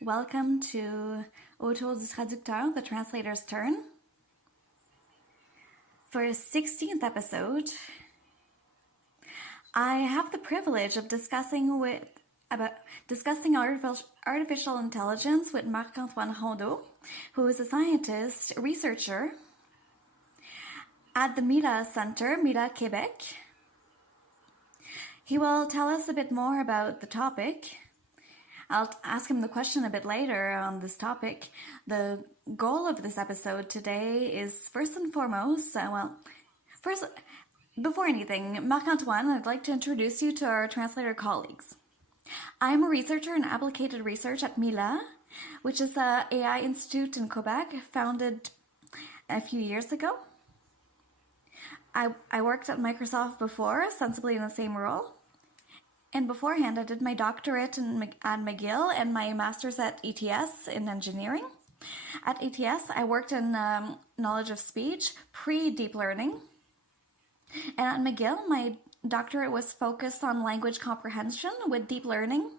Welcome to Autour du traducteur, the translator's turn. For a 16th episode, I have the privilege of discussing artificial intelligence with Marc-Antoine Rondeau, who is a scientist, researcher at the Mila Center, Mila, Québec. He will tell us a bit more about the topic. I'll ask him the question a bit later on this topic. The goal of this episode today is first and foremost, before anything, Marc-Antoine, I'd like to introduce you to our translator colleagues. I'm a researcher in applied research at Mila, which is an AI institute in Quebec, founded a few years ago. I worked at Microsoft before, ostensibly in the same role. And beforehand, I did my doctorate at McGill and my master's at ETS in engineering. At ETS, I worked in knowledge of speech, pre-deep learning. And at McGill, my doctorate was focused on language comprehension with deep learning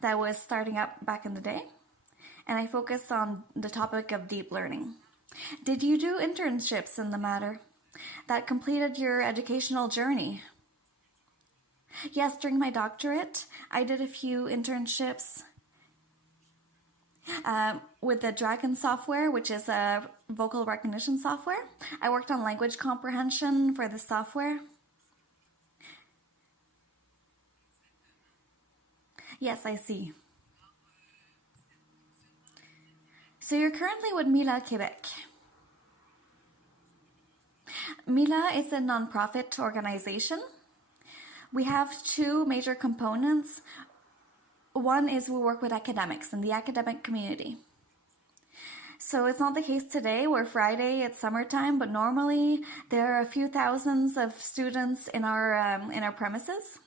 that was starting up back in the day. And I focused on the topic of deep learning. Did you do internships in the matter that completed your educational journey? Yes, during my doctorate, I did a few internships with the Dragon software, which is a vocal recognition software. I worked on language comprehension for the software. Yes, I see. So you're currently with Mila, Quebec. Mila is a nonprofit organization. We have two major components. One is we work with academics in the academic community. So it's not the case today. We're Friday, it's summertime, but normally there are a few thousands of students in our premises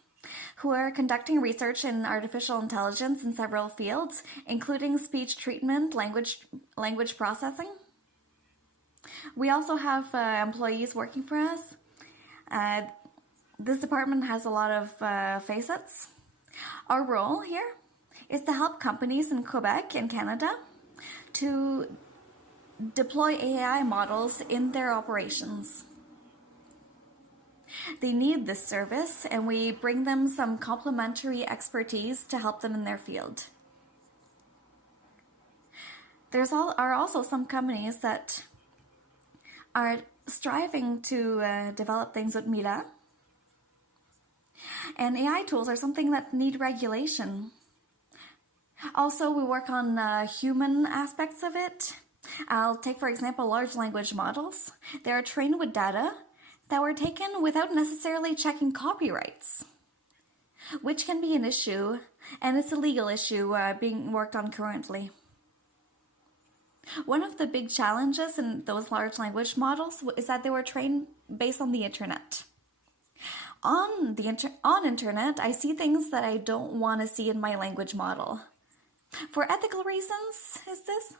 who are conducting research in artificial intelligence in several fields, including speech treatment, language processing. We also have employees working for us. This department has a lot of facets. Our role here is to help companies in Quebec and Canada to deploy AI models in their operations. They need this service, and we bring them some complementary expertise to help them in their field. There are also some companies that are striving to develop things with Mila. And AI tools are something that need regulation. Also, we work on human aspects of it. I'll take, for example, large language models. They are trained with data that were taken without necessarily checking copyrights, which can be an issue, and it's a legal issue being worked on currently. One of the big challenges in those large language models is that they were trained based on the internet. On internet, I see things that I don't want to see in my language model. For ethical reasons, is this?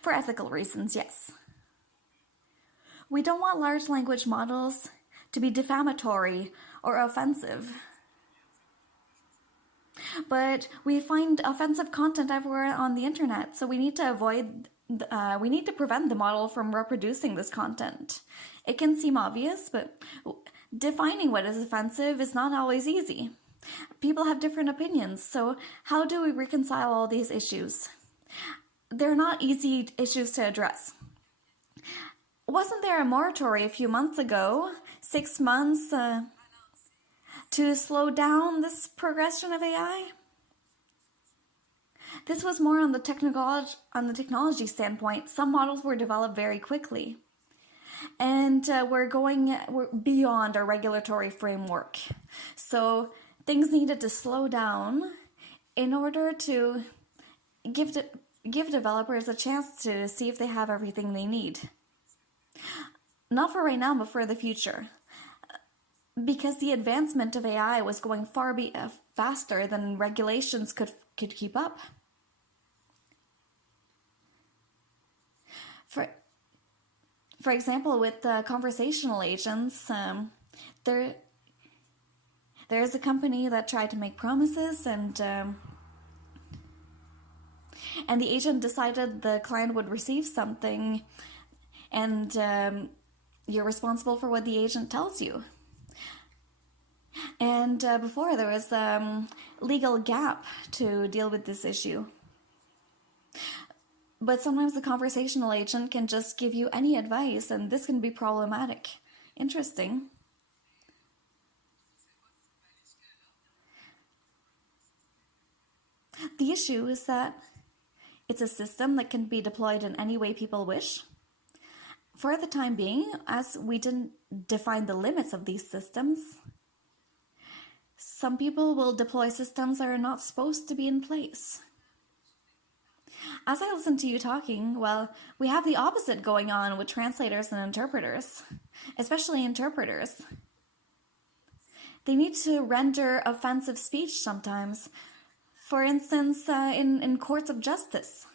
For ethical reasons, yes. We don't want large language models to be defamatory or offensive. But we find offensive content everywhere on the internet, so we need to prevent the model from reproducing this content. It can seem obvious, but defining what is offensive is not always easy. People have different opinions, so how do we reconcile all these issues? They're not easy issues to address. Wasn't there a moratorium a few months ago, 6 months, to slow down this progression of AI? This was more on the technology standpoint. Some models were developed very quickly. And we're beyond our regulatory framework. So things needed to slow down in order to give developers a chance to see if they have everything they need. Not for right now, but for the future. Because the advancement of AI was going far faster than regulations could keep up. For example, with conversational agents, there is a company that tried to make promises, and and the agent decided the client would receive something, and you're responsible for what the agent tells you. And before, there was legal gap to deal with this issue. But sometimes the conversational agent can just give you any advice, and this can be problematic. Interesting. The issue is that it's a system that can be deployed in any way people wish. For the time being, as we didn't define the limits of these systems, some people will deploy systems that are not supposed to be in place. As I listen to you talking, well, we have the opposite going on with translators and interpreters, especially interpreters. They need to render offensive speech sometimes, for instance, in courts of justice.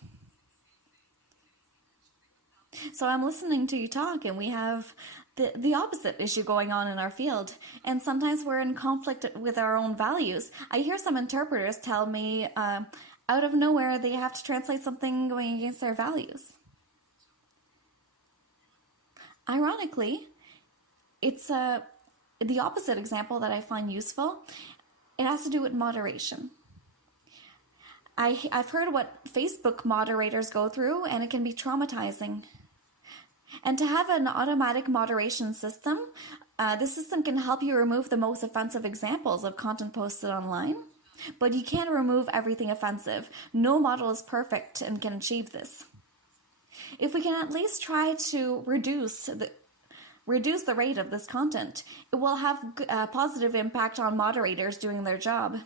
So I'm listening to you talk, and we have the opposite issue going on in our field, and sometimes we're in conflict with our own values. I hear some interpreters tell me out of nowhere they have to translate something going against their values. Ironically, it's the opposite example that I find useful. It has to do with moderation. I've heard what Facebook moderators go through, and it can be traumatizing. And to have an automatic moderation system, this system can help you remove the most offensive examples of content posted online, but you can't remove everything offensive. No model is perfect and can achieve this. If we can at least try to reduce the rate of this content, it will have a positive impact on moderators doing their job.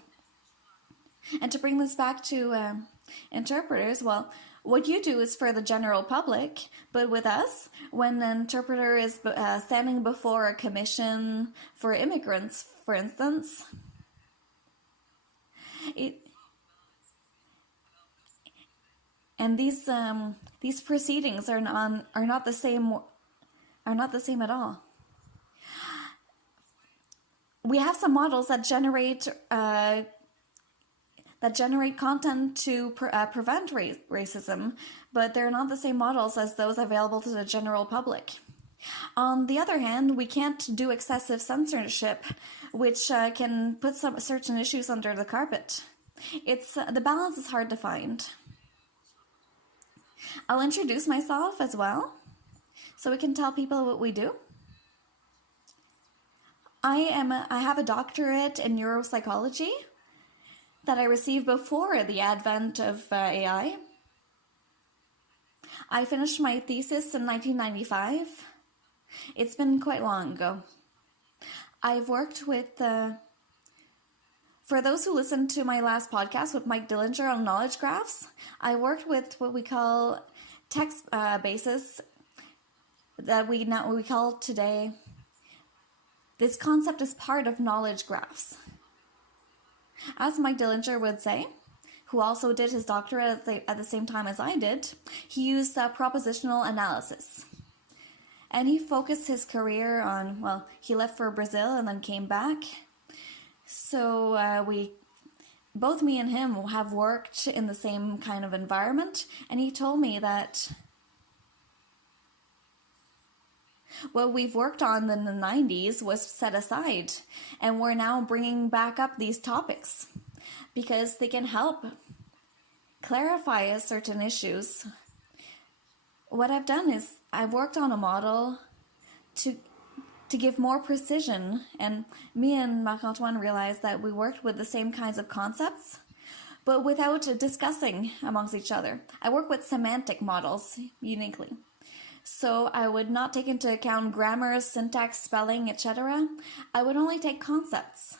And to bring this back to interpreters, well, what you do is for the general public, but with us, when an interpreter is standing before a commission for immigrants, for instance, and these proceedings are not the same at all. We have some models that generate content to prevent racism, but they're not the same models as those available to the general public. On the other hand, we can't do excessive censorship, which can put some certain issues under the carpet. The balance is hard to find. I'll introduce myself as well, so we can tell people what we do. I have a doctorate in neuropsychology that I received before the advent of AI. I finished my thesis in 1995. It's been quite long ago. I've worked with, for those who listened to my last podcast with Mike Dillinger on knowledge graphs, I worked with what we call text bases that we call today. This concept is part of knowledge graphs. As Mike Dillinger would say, who also did his doctorate at the same time as I did, he used propositional analysis. And he focused his career on, well, he left for Brazil and then came back. So both me and him have worked in the same kind of environment, and he told me that what we've worked on in the 90s was set aside, and we're now bringing back up these topics because they can help clarify certain issues. What I've done is I've worked on a model to give more precision, and me and Marc-Antoine realized that we worked with the same kinds of concepts, but without discussing amongst each other. I work with semantic models uniquely. So I would not take into account grammar, syntax, spelling, etc. I would only take concepts.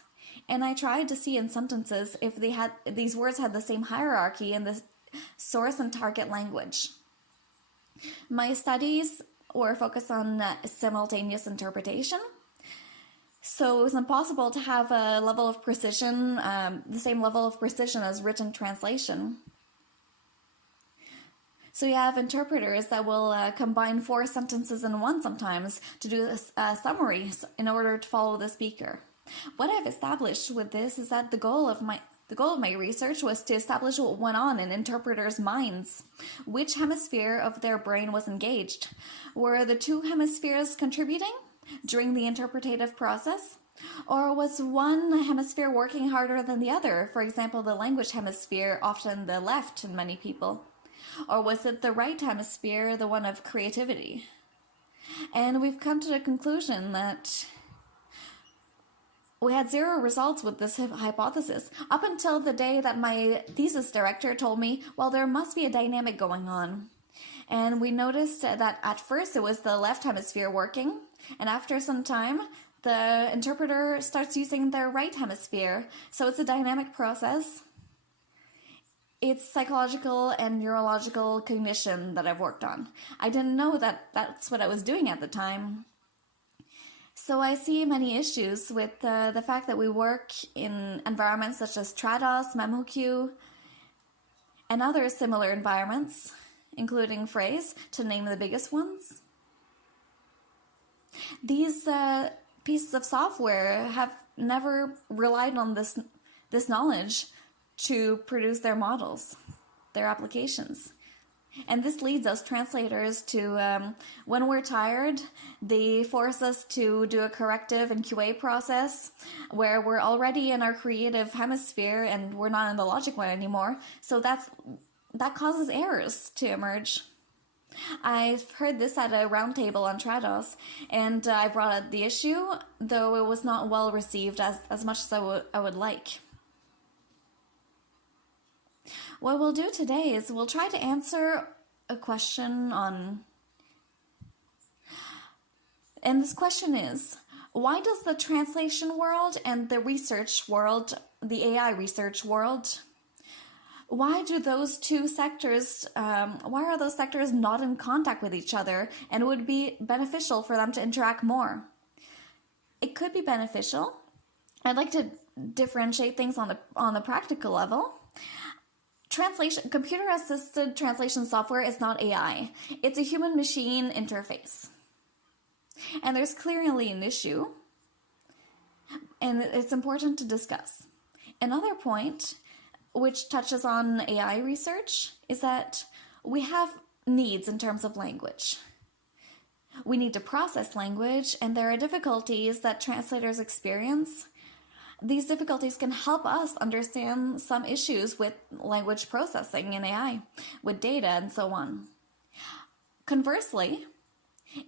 And I tried to see in sentences if these words had the same hierarchy in the source and target language. My studies were focused on simultaneous interpretation. So it was impossible to have a level of precision, the same level of precision as written translation. So you have interpreters that will combine 4 sentences in one sometimes to do a summary in order to follow the speaker. What I've established with this is that the goal of The goal of my research was to establish what went on in interpreters' minds. Which hemisphere of their brain was engaged? Were the two hemispheres contributing during the interpretative process? Or was one hemisphere working harder than the other? For example, the language hemisphere, often the left in many people. Or was it the right hemisphere, the one of creativity? And we've come to the conclusion that we had zero results with this hypothesis, up until the day that my thesis director told me, well, there must be a dynamic going on. And we noticed that at first it was the left hemisphere working, and after some time, the interpreter starts using their right hemisphere. So it's a dynamic process. It's psychological and neurological cognition that I've worked on. I didn't know that that's what I was doing at the time. So I see many issues with the fact that we work in environments such as Trados, MemoQ, and other similar environments, including Phrase, to name the biggest ones. These pieces of software have never relied on this knowledge to produce their models, their applications. And this leads us translators to, when we're tired, they force us to do a corrective and QA process where we're already in our creative hemisphere and we're not in the logic one anymore. So that causes errors to emerge. I've heard this at a roundtable on Trados, and I brought up the issue, though it was not well received as much as I would like. What we'll do today is we'll try to answer a question on, and this question is, why does the translation world and the research world, the AI research world, why do those two sectors, why are those sectors not in contact with each other, and it would be beneficial for them to interact more? It could be beneficial. I'd like to differentiate things on the practical level. Computer-assisted translation software is not AI. It's a human-machine interface. And there's clearly an issue, and it's important to discuss. Another point, which touches on AI research, is that we have needs in terms of language. We need to process language, and there are difficulties that translators experience. These difficulties can help us understand some issues with language processing in AI, with data and so on. Conversely,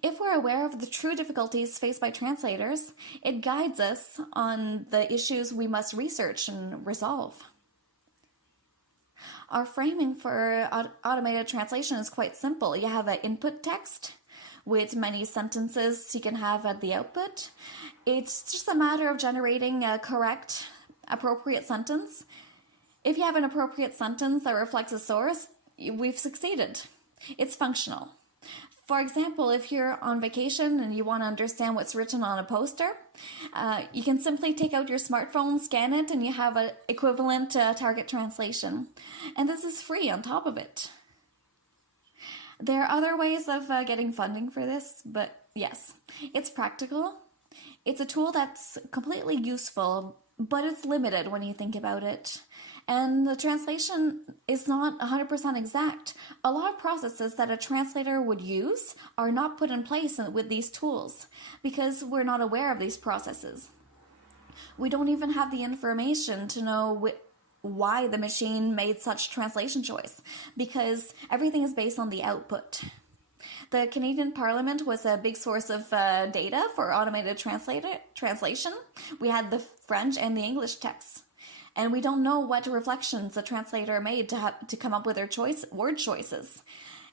if we're aware of the true difficulties faced by translators, it guides us on the issues we must research and resolve. Our framing for automated translation is quite simple. You have an input text with many sentences you can have at the output. It's just a matter of generating a correct, appropriate sentence. If you have an appropriate sentence that reflects a source, we've succeeded. It's functional. For example, if you're on vacation and you want to understand what's written on a poster, you can simply take out your smartphone, scan it, and you have an equivalent target translation. And this is free on top of it. There are other ways of getting funding for this, but yes, it's practical. It's a tool that's completely useful, but it's limited when you think about it. And the translation is not 100% exact. A lot of processes that a translator would use are not put in place with these tools because we're not aware of these processes. We don't even have the information to know why the machine made such translation choice, because everything is based on the output. The Canadian Parliament was a big source of data for automated translation. We had the French and the English texts, and we don't know what reflections the translator made to come up with their word choices.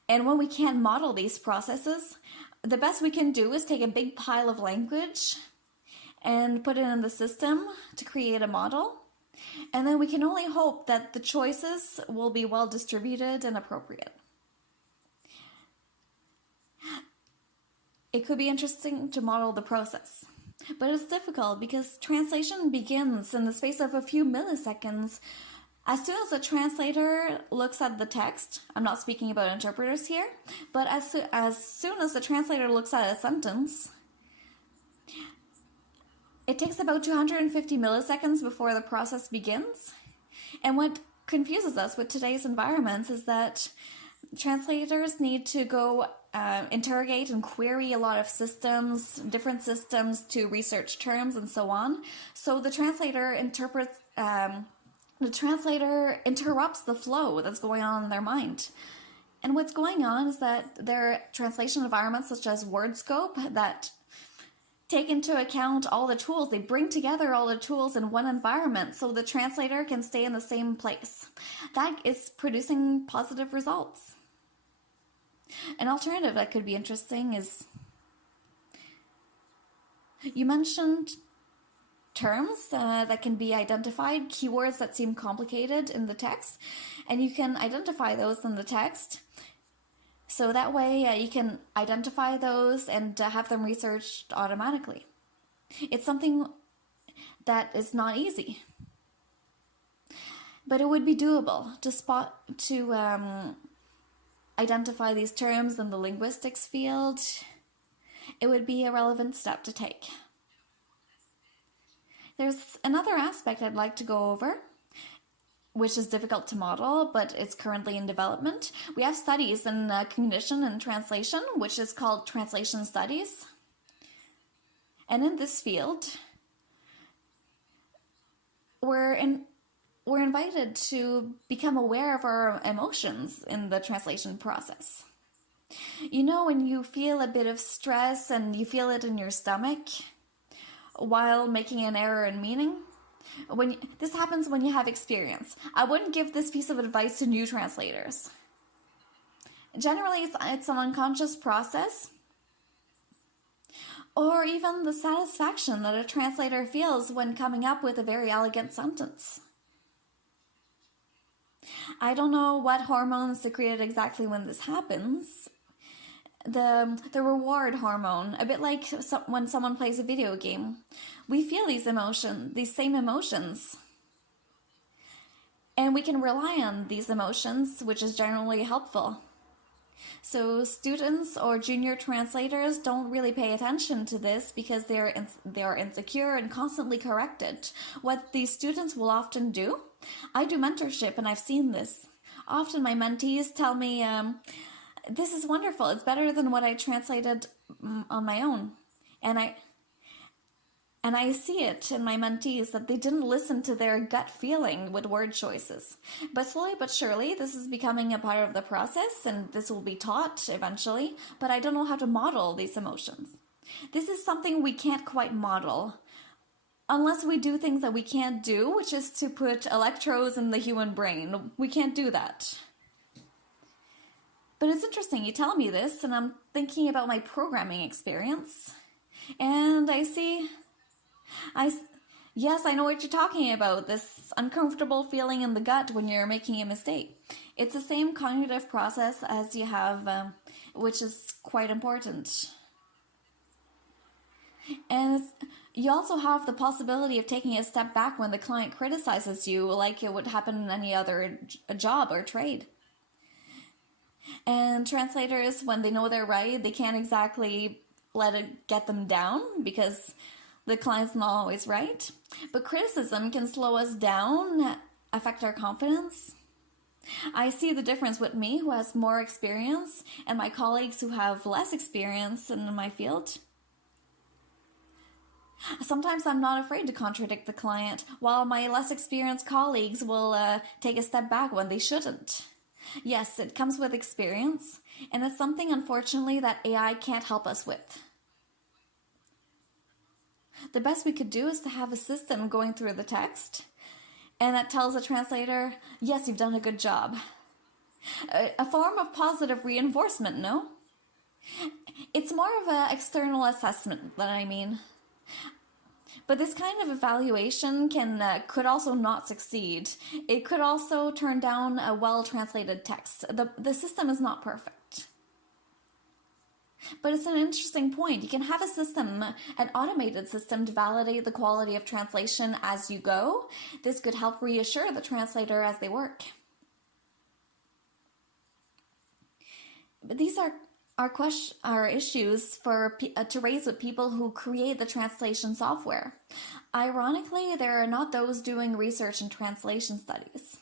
And when we can't model these processes, the best we can do is take a big pile of language and put it in the system to create a model. And then we can only hope that the choices will be well distributed and appropriate. It could be interesting to model the process, but it's difficult because translation begins in the space of a few milliseconds. As soon as a translator looks at the text, I'm not speaking about interpreters here, but as soon as the translator looks at a sentence, it takes about 250 milliseconds before the process begins. And what confuses us with today's environments is that translators need to go interrogate and query a lot of systems, different systems to research terms and so on. So the translator interrupts the flow that's going on in their mind. And what's going on is that there are translation environments such as WordScope that take into account all the tools. They bring together all the tools in one environment so the translator can stay in the same place. That is producing positive results. An alternative that could be interesting is, you mentioned terms that can be identified, keywords that seem complicated in the text, and you can identify those in the text. So that way you can identify those and have them researched automatically. It's something that is not easy, but it would be doable to identify these terms in the linguistics field. It would be a relevant step to take. There's another aspect I'd like to go over, which is difficult to model, but it's currently in development. We have studies in cognition and translation, which is called translation studies. And in this field, we're invited to become aware of our emotions in the translation process. You know, when you feel a bit of stress and you feel it in your stomach while making an error in meaning? This happens when you have experience. I wouldn't give this piece of advice to new translators. Generally, it's an unconscious process, or even the satisfaction that a translator feels when coming up with a very elegant sentence. I don't know what hormones secreted exactly when this happens. The reward hormone, a bit like when someone plays a video game. We feel these same emotions. And we can rely on these emotions, which is generally helpful. So students or junior translators don't really pay attention to this because they are insecure and constantly corrected. What these students will often do, I do mentorship and I've seen this. Often my mentees tell me, this is wonderful. It's better than what I translated on my own. And I see it in my mentees that they didn't listen to their gut feeling with word choices. But slowly but surely, this is becoming a part of the process, and this will be taught eventually, but I don't know how to model these emotions. This is something we can't quite model unless we do things that we can't do, which is to put electrodes in the human brain. We can't do that. But it's interesting, you tell me this, and I'm thinking about my programming experience, and yes, I know what you're talking about, this uncomfortable feeling in the gut when you're making a mistake. It's the same cognitive process as you have, which is quite important. And you also have the possibility of taking a step back when the client criticizes you, like it would happen in any other job or trade. And translators, when they know they're right, they can't exactly let it get them down because the client's not always right. But criticism can slow us down, affect our confidence. I see the difference with me, who has more experience, and my colleagues who have less experience in my field. Sometimes I'm not afraid to contradict the client, while my less experienced colleagues will take a step back when they shouldn't. Yes, it comes with experience, and it's something, unfortunately, that AI can't help us with. The best we could do is to have a system going through the text, and that tells the translator, yes, you've done a good job. A form of positive reinforcement, no? It's more of an external assessment that I mean. But this kind of evaluation could also not succeed. It could also turn down a well-translated text. The system is not perfect. But it's an interesting point. You can have a system, an automated system, to validate the quality of translation as you go. This could help reassure the translator as they work. But these are are issues to raise with people who create the translation software. Ironically, there are not those doing research in translation studies.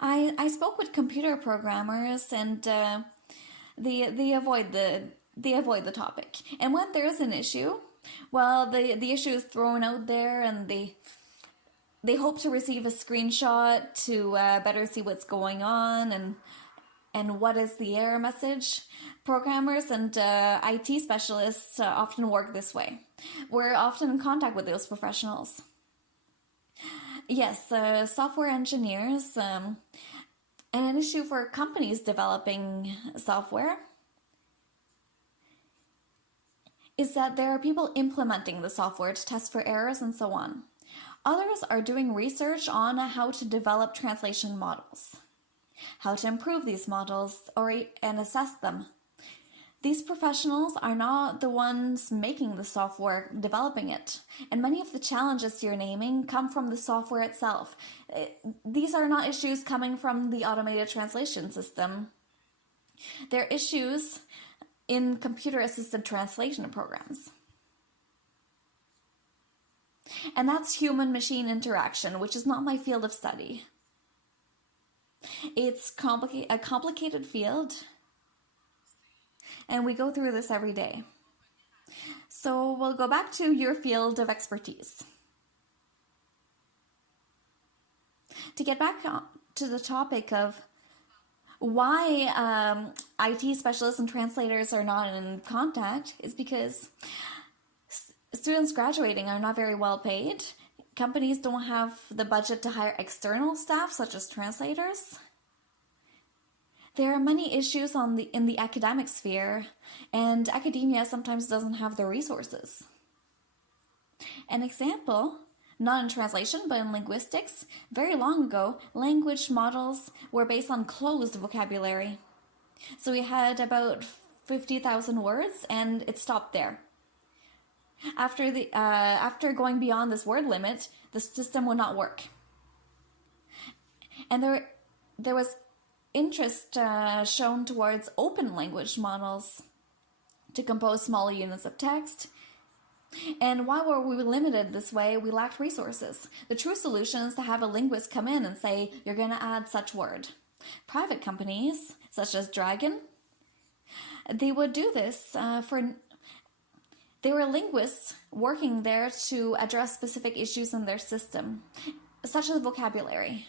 I spoke with computer programmers, and they avoid the topic. And when there's an issue, well, the issue is thrown out there, and they hope to receive a screenshot to better see what's going on and what is the error message. Programmers and IT specialists often work this way. We're often in contact with those professionals. Yes, software engineers, and an issue for companies developing software is that there are people implementing the software to test for errors and so on. Others are doing research on how to develop translation models, how to improve these models and assess them. These professionals are not the ones making the software, developing it, and many of the challenges you're naming come from the software itself. These are not issues coming from the automated translation system. They're issues in computer-assisted translation programs. And that's human-machine interaction, which is not my field of study. It's a complicated field, and we go through this every day. So we'll go back to your field of expertise. To get back to the topic of why IT specialists and translators are not in contact is because students graduating are not very well paid. Companies don't have the budget to hire external staff, such as translators. There are many issues in the academic sphere, and academia sometimes doesn't have the resources. An example, not in translation, but in linguistics, very long ago, language models were based on closed vocabulary. So we had about 50,000 words, and it stopped there. After going beyond this word limit, the system would not work. And there was interest shown towards open language models to compose smaller units of text. And why were we limited this way? We lacked resources. The true solution is to have a linguist come in and say, you're going to add such word. Private companies, such as Dragon, they would do this They were linguists working there to address specific issues in their system, such as vocabulary.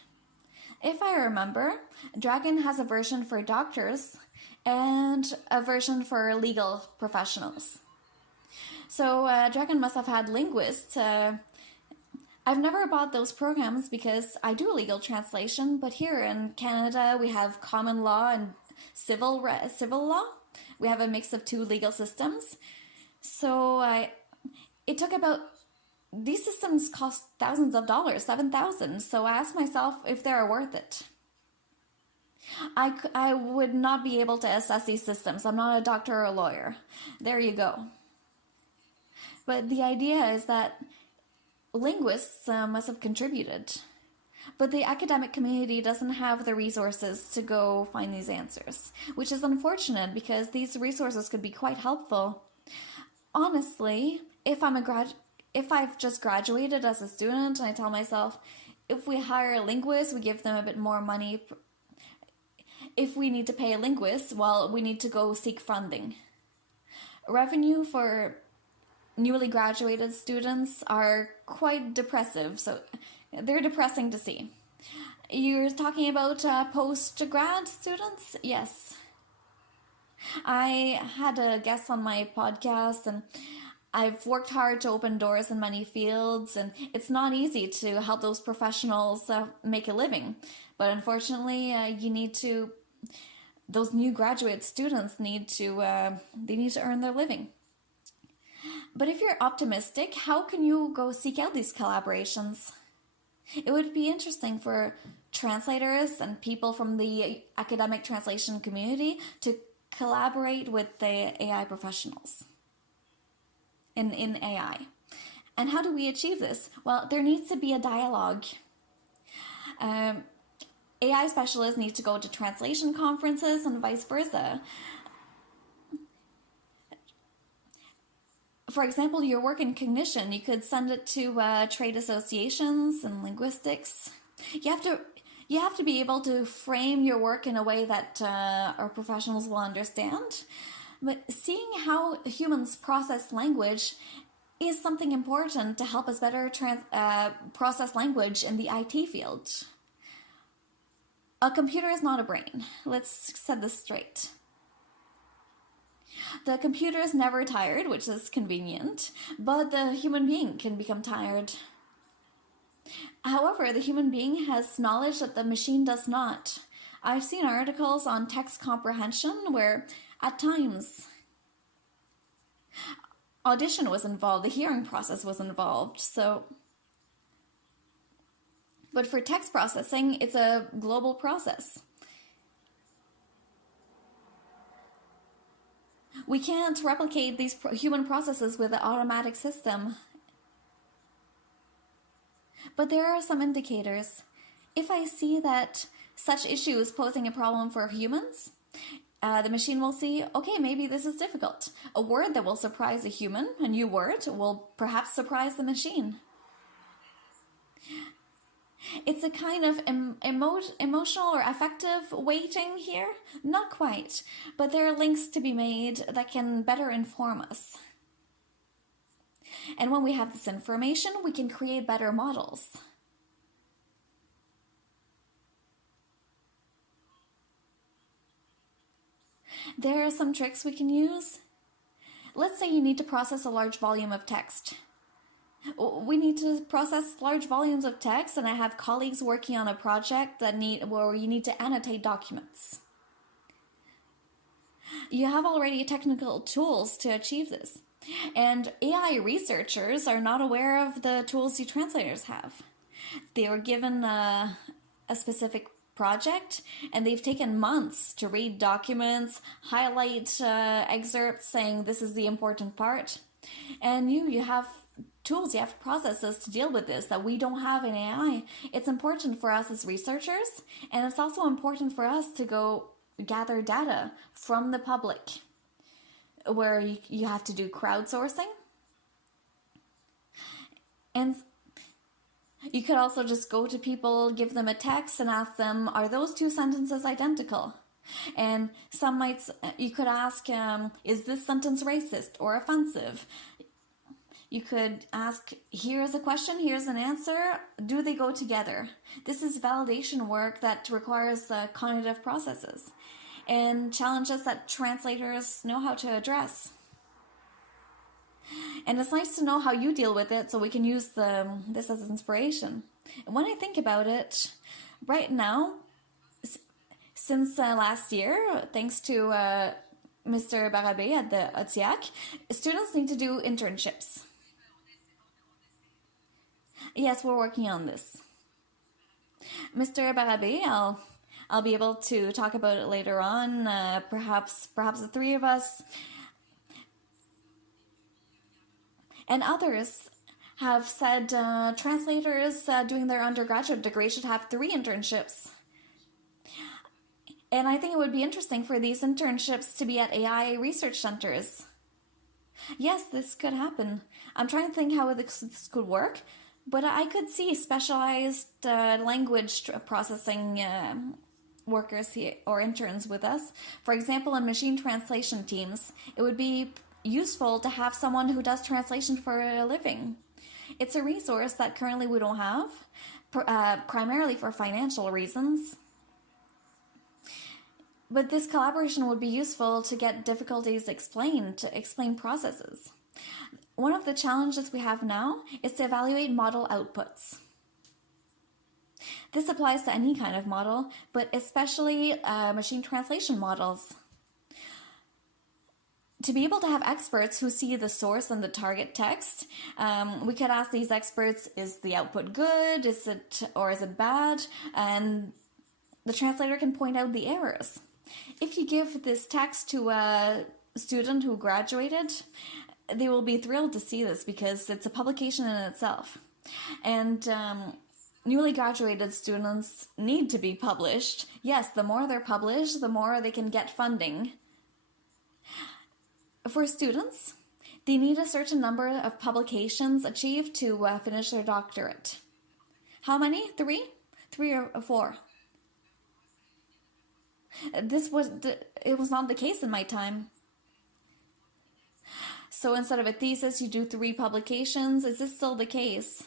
If I remember, Dragon has a version for doctors and a version for legal professionals. So Dragon must have had linguists. I've never bought those programs because I do legal translation, but here in Canada we have common law and civil law. We have a mix of two legal systems. So it took about, these systems cost thousands of dollars, $7,000. So I asked myself if they're worth it. I would not be able to assess these systems. I'm not a doctor or a lawyer. There you go. But the idea is that linguists must have contributed. But the academic community doesn't have the resources to go find these answers, which is unfortunate because these resources could be quite helpful. Honestly, if I've just graduated as a student and I tell myself, if we hire a linguist, we give them a bit more money. If we need to pay a linguist, well, we need to go seek funding. Revenue for newly graduated students are quite depressive, so they're depressing to see. You're talking about post-grad students? Yes. I had a guest on my podcast, and I've worked hard to open doors in many fields, and it's not easy to help those professionals make a living. But unfortunately, those new graduate students need to earn their living. But if you're optimistic, how can you go seek out these collaborations? It would be interesting for translators and people from the academic translation community to collaborate with the AI professionals in AI. And how do we achieve this? Well, there needs to be a dialogue. AI specialists need to go to translation conferences and vice versa. For example, your work in cognition, you could send it to trade associations and linguistics. You have to be able to frame your work in a way that our professionals will understand. But seeing how humans process language is something important to help us better process language in the IT field. A computer is not a brain. Let's set this straight. The computer is never tired, which is convenient, but the human being can become tired. However, the human being has knowledge that the machine does not. I've seen articles on text comprehension where, at times, audition was involved, the hearing process was involved, but for text processing, it's a global process. We can't replicate these human processes with an automatic system. But there are some indicators. If I see that such issue is posing a problem for humans, the machine will see, okay, maybe this is difficult. A word that will surprise a human, a new word, will perhaps surprise the machine. It's a kind of emotional or affective weighting here? Not quite, but there are links to be made that can better inform us. And when we have this information, we can create better models. There are some tricks we can use. Let's say you need to process a large volume of text. We need to process large volumes of text, and I have colleagues working on a project where you need to annotate documents. You have already technical tools to achieve this, and AI researchers are not aware of the tools you translators have. They were given a specific project, and they've taken months to read documents, highlight excerpts saying this is the important part, and you have tools, you have processes to deal with this that we don't have in AI. It's important for us as researchers, and it's also important for us to go gather data from the public, where you have to do crowdsourcing. And you could also just go to people, give them a text and ask them, are those two sentences identical? And you could ask, is this sentence racist or offensive? You could ask, here's a question, here's an answer, do they go together? This is validation work that requires cognitive processes and challenges that translators know how to address. And it's nice to know how you deal with it so we can use this as inspiration. And when I think about it, right now, since last year, thanks to Mr. Barabé at the OTIAC, students need to do internships. Yes, we're working on this. Mr. Barabé, I'll be able to talk about it later on. Perhaps the three of us and others have said translators doing their undergraduate degree should have 3 internships. And I think it would be interesting for these internships to be at AI research centers. Yes, this could happen. I'm trying to think how this could work. But I could see specialized language processing workers here, or interns with us. For example, in machine translation teams, it would be useful to have someone who does translation for a living. It's a resource that currently we don't have, primarily for financial reasons. But this collaboration would be useful to get difficulties explained, to explain processes. One of the challenges we have now is to evaluate model outputs. This applies to any kind of model, but especially machine translation models. To be able to have experts who see the source and the target text, we could ask these experts, is the output good, is it bad? And the translator can point out the errors. If you give this text to a student who graduated, they will be thrilled to see this because it's a publication in itself. And newly graduated students need to be published. Yes, the more they're published, the more they can get funding. For students, They need a certain number of publications achieved to finish their doctorate. How many? 3? 3 or 4? It was not the case in my time. So instead of a thesis, you do 3 publications. Is this still the case?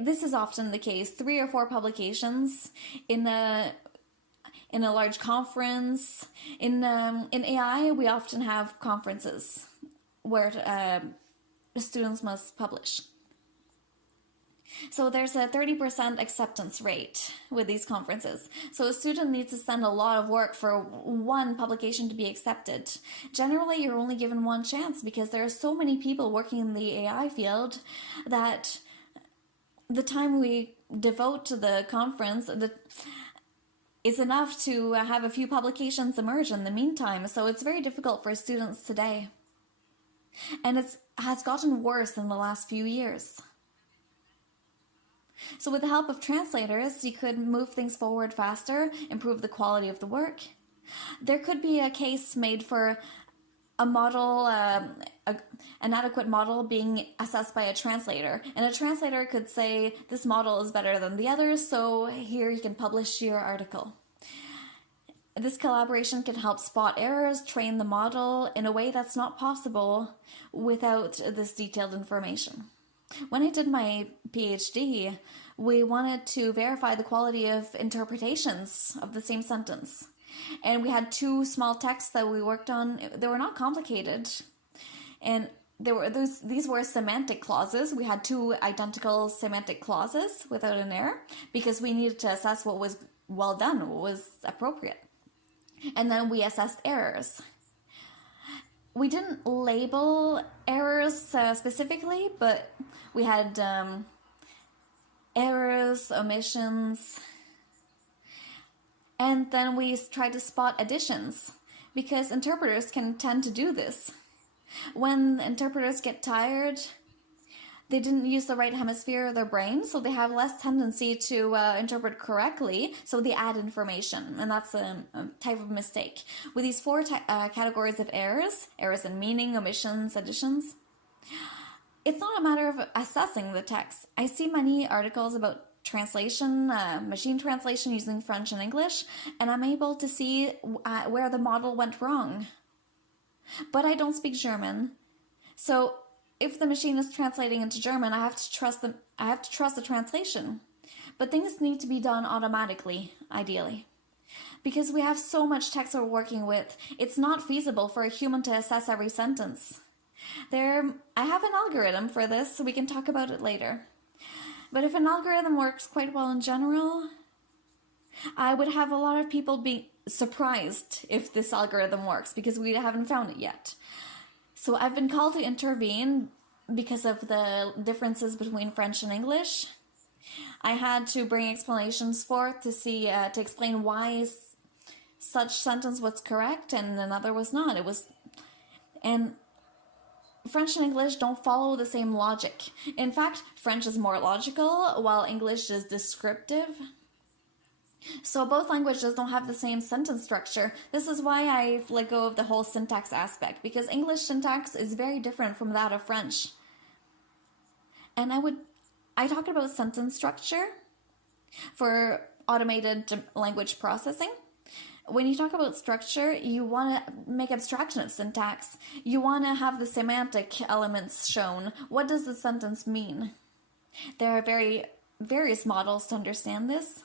This is often the case. 3 or 4 publications in a large conference. In AI, we often have conferences where students must publish. So there's a 30% acceptance rate with these conferences. So a student needs to spend a lot of work for one publication to be accepted. Generally, you're only given one chance because there are so many people working in the AI field that the time we devote to the conference is enough to have a few publications emerge in the meantime. So it's very difficult for students today. And it has gotten worse in the last few years. So with the help of translators, you could move things forward faster, improve the quality of the work. There could be a case made for a model, an adequate model being assessed by a translator. And a translator could say, this model is better than the others, so here you can publish your article. This collaboration can help spot errors, train the model in a way that's not possible without this detailed information. When I did my Ph.D., we wanted to verify the quality of interpretations of the same sentence. And we had 2 small texts that we worked on. They were not complicated. And these were semantic clauses. We had 2 identical semantic clauses without an error because we needed to assess what was well done, what was appropriate. And then we assessed errors. We didn't label errors specifically, but we had errors, omissions, and then we tried to spot additions because interpreters can tend to do this. When interpreters get tired, they didn't use the right hemisphere of their brain, so they have less tendency to interpret correctly, so they add information, and that's a type of mistake. With these 4 categories of errors in meaning, omissions, additions, it's not a matter of assessing the text. I see many articles about translation, machine translation using French and English, and I'm able to see where the model went wrong. But I don't speak German, so if the machine is translating into German, I have to trust the translation. But things need to be done automatically, ideally. Because we have so much text we're working with, it's not feasible for a human to assess every sentence. I have an algorithm for this, so we can talk about it later. But if an algorithm works quite well in general, I would have a lot of people be surprised if this algorithm works, because we haven't found it yet. So I've been called to intervene because of the differences between French and English. I had to bring explanations forth to explain why such sentence was correct and another was not. And French and English don't follow the same logic. In fact, French is more logical while English is descriptive. So both languages don't have the same sentence structure. This is why I've let go of the whole syntax aspect, because English syntax is very different from that of French. And I talked about sentence structure for automated language processing. When you talk about structure, you want to make abstraction of syntax. You want to have the semantic elements shown. What does the sentence mean? There are various models to understand this.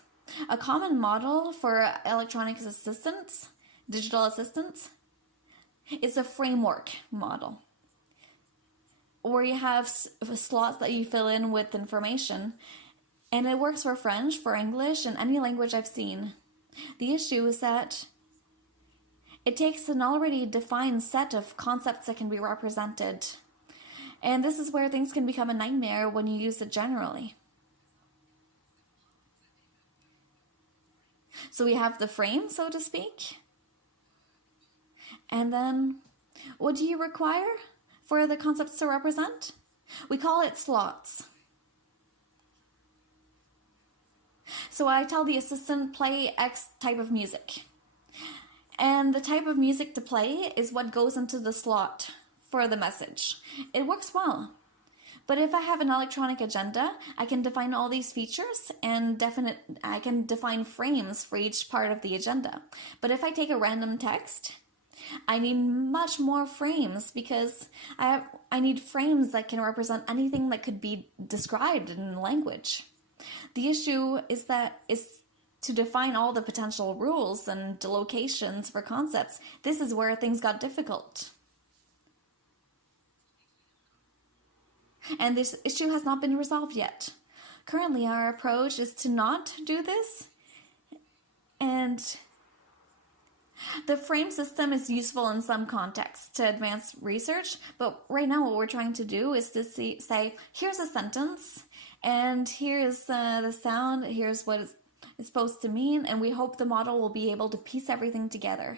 A common model for electronic assistants, digital assistants, is a framework model, where you have slots that you fill in with information, and it works for French, for English, and any language I've seen. The issue is that it takes an already defined set of concepts that can be represented, and this is where things can become a nightmare when you use it generally. So we have the frame, so to speak. And then, what do you require for the concepts to represent? We call it slots. So I tell the assistant, play X type of music. And the type of music to play is what goes into the slot for the message. It works well. But if I have an electronic agenda, I can define all these features and I can define frames for each part of the agenda. But if I take a random text, I need much more frames because I need frames that can represent anything that could be described in language. The issue is to define all the potential rules and locations for concepts. This is where things got difficult. And this issue has not been resolved yet. Currently, our approach is to not do this. And the frame system is useful in some contexts to advance research, but right now what we're trying to do is to say, here's a sentence, and here's the sound, here's what it's supposed to mean, and we hope the model will be able to piece everything together.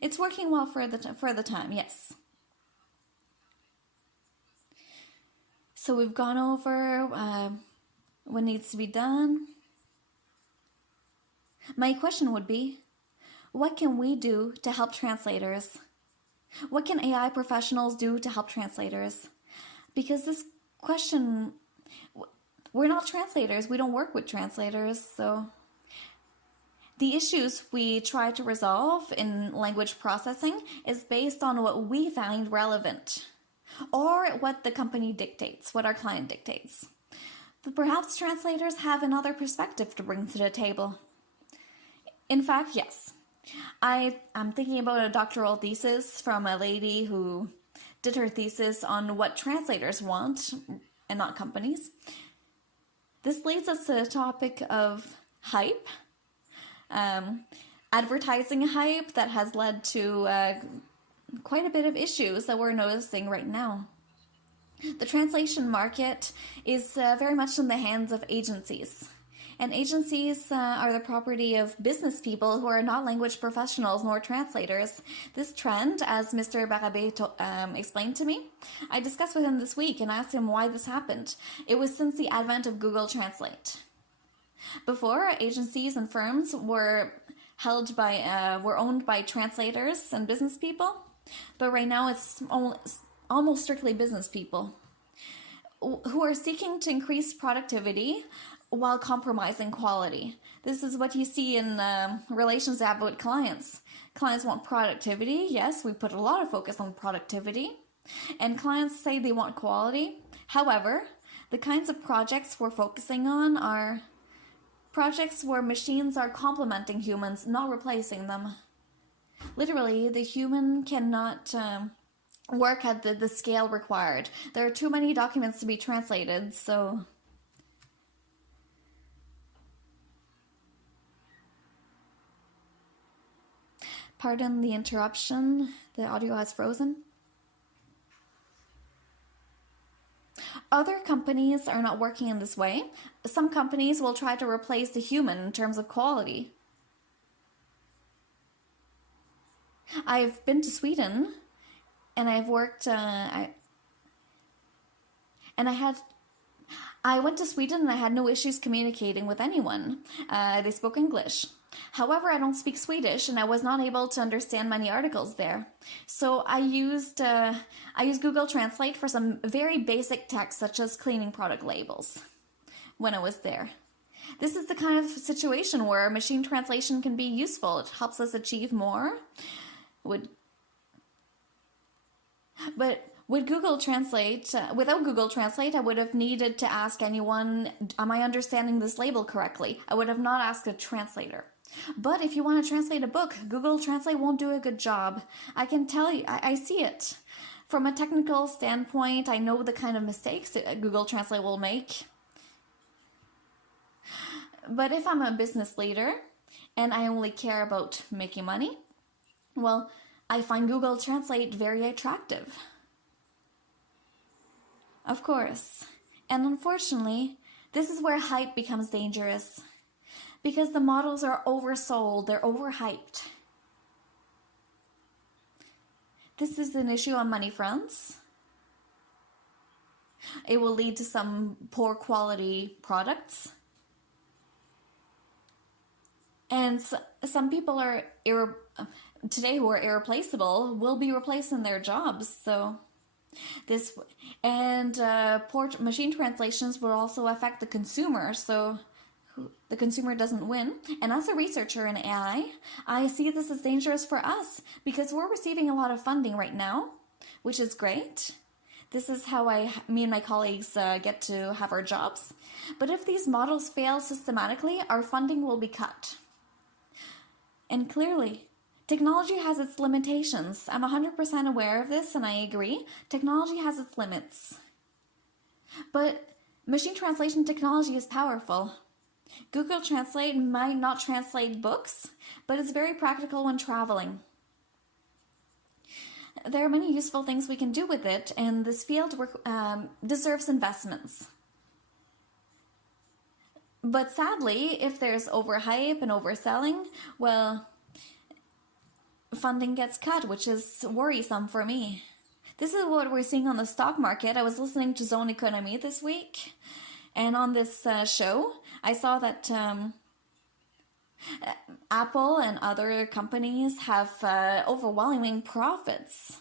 It's working well for the time, yes. So we've gone over what needs to be done. My question would be, what can we do to help translators? What can AI professionals do to help translators? Because this question, we're not translators, we don't work with translators, so the issues we try to resolve in language processing is based on what we find relevant, or what the company dictates, what our client dictates. But perhaps translators have another perspective to bring to the table. In fact, yes. I'm thinking about a doctoral thesis from a lady who did her thesis on what translators want and not companies. This leads us to the topic of hype, advertising hype that has led to quite a bit of issues that we're noticing right now. The translation market is very much in the hands of agencies. And agencies are the property of business people who are not language professionals nor translators. This trend, as Mr. Barabé explained to me, I discussed with him this week and asked him why this happened. It was since the advent of Google Translate. Before, agencies and firms were owned by translators and business people, but right now it's almost strictly business people who are seeking to increase productivity while compromising quality. This is what you see in relations I have with clients. Clients want productivity. Yes, we put a lot of focus on productivity. And clients say they want quality. However, the kinds of projects we're focusing on are projects where machines are complementing humans, not replacing them. Literally, the human cannot work at the scale required. There are too many documents to be translated, so pardon the interruption, the audio has frozen. Other companies are not working in this way. Some companies will try to replace the human in terms of quality. I've been to Sweden, and I've worked. I went to Sweden, and I had no issues communicating with anyone. They spoke English. However, I don't speak Swedish, and I was not able to understand many articles there. So I used Google Translate for some very basic text, such as cleaning product labels, when I was there. This is the kind of situation where machine translation can be useful. It helps us achieve more. But with Google Translate, without Google Translate, I would have needed to ask anyone, am I understanding this label correctly? I would have not asked a translator. But if you want to translate a book, Google Translate won't do a good job. I can tell you, I see it. From a technical standpoint, I know the kind of mistakes that Google Translate will make. But if I'm a business leader and I only care about making money, well, I find Google Translate very attractive. Of course. And unfortunately, this is where hype becomes dangerous. Because the models are oversold, they're overhyped. This is an issue on many fronts. It will lead to some poor quality products. And some people are today who are irreplaceable will be replaced in their jobs. So this and poor machine translations will also affect the consumer. So the consumer doesn't win. And as a researcher in AI, I see this as dangerous for us because we're receiving a lot of funding right now, which is great. This is how me and my colleagues get to have our jobs. But if these models fail systematically, our funding will be cut. And clearly, technology has its limitations. I'm 100% aware of this, and I agree. Technology has its limits. But machine translation technology is powerful. Google Translate might not translate books, but it's very practical when traveling. There are many useful things we can do with it, and this field deserves investments. But sadly, if there's overhype and overselling, well, funding gets cut, which is worrisome for me. This is what we're seeing on the stock market. I was listening to Zone Economy this week, and on this show, I saw that Apple and other companies have overwhelming profits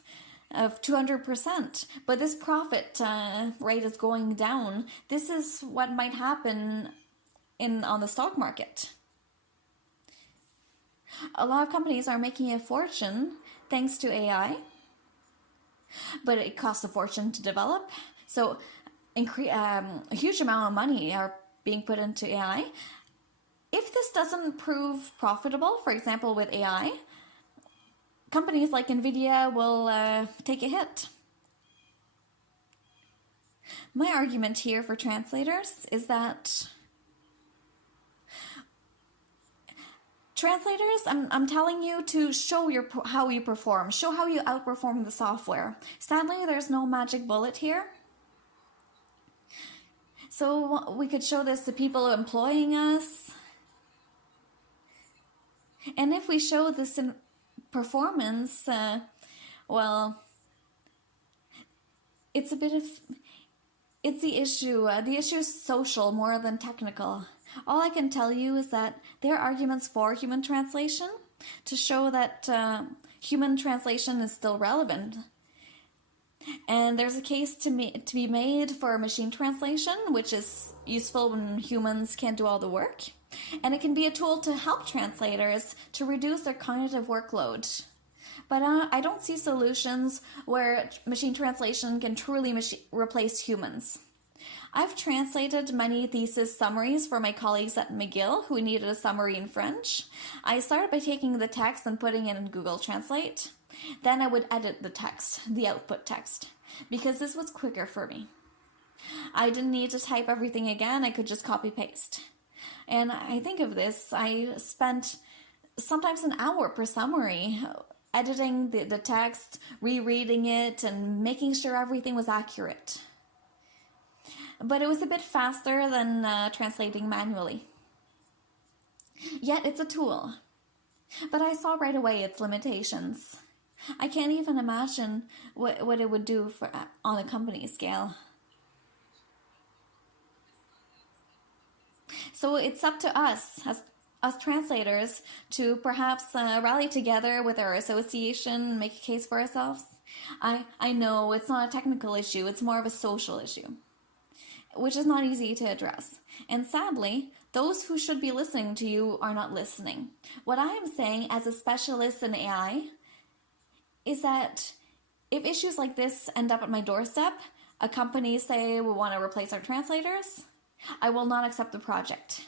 of 200%, but this profit rate is going down. This is what might happen on the stock market. A lot of companies are making a fortune thanks to AI, but it costs a fortune to develop. So a huge amount of money are being put into AI. If this doesn't prove profitable, for example, with AI, companies like NVIDIA will take a hit. My argument here for translators is that translators, I'm telling you to show how you perform, show how you outperform the software. Sadly, there's no magic bullet here. So we could show this to people employing us. And if we show this in performance, well, it's the issue. The issue is social more than technical. All I can tell you is that there are arguments for human translation to show that human translation is still relevant. And there's a case to be made for machine translation, which is useful when humans can't do all the work. And it can be a tool to help translators to reduce their cognitive workload. But I don't see solutions where machine translation can truly replace humans. I've translated many thesis summaries for my colleagues at McGill who needed a summary in French. I started by taking the text and putting it in Google Translate. Then I would edit the text, the output text, because this was quicker for me. I didn't need to type everything again, I could just copy-paste. And I think of this, I spent sometimes an hour per summary editing the text, rereading it, and making sure everything was accurate. But it was a bit faster than translating manually. Yet it's a tool. But I saw right away its limitations. I can't even imagine what it would do on a company scale. So it's up to us, as translators, to perhaps rally together with our association, make a case for ourselves. I know it's not a technical issue, it's more of a social issue, which is not easy to address. And sadly, those who should be listening to you are not listening. What I am saying as a specialist in AI is that if issues like this end up at my doorstep, a company say we want to replace our translators, I will not accept the project.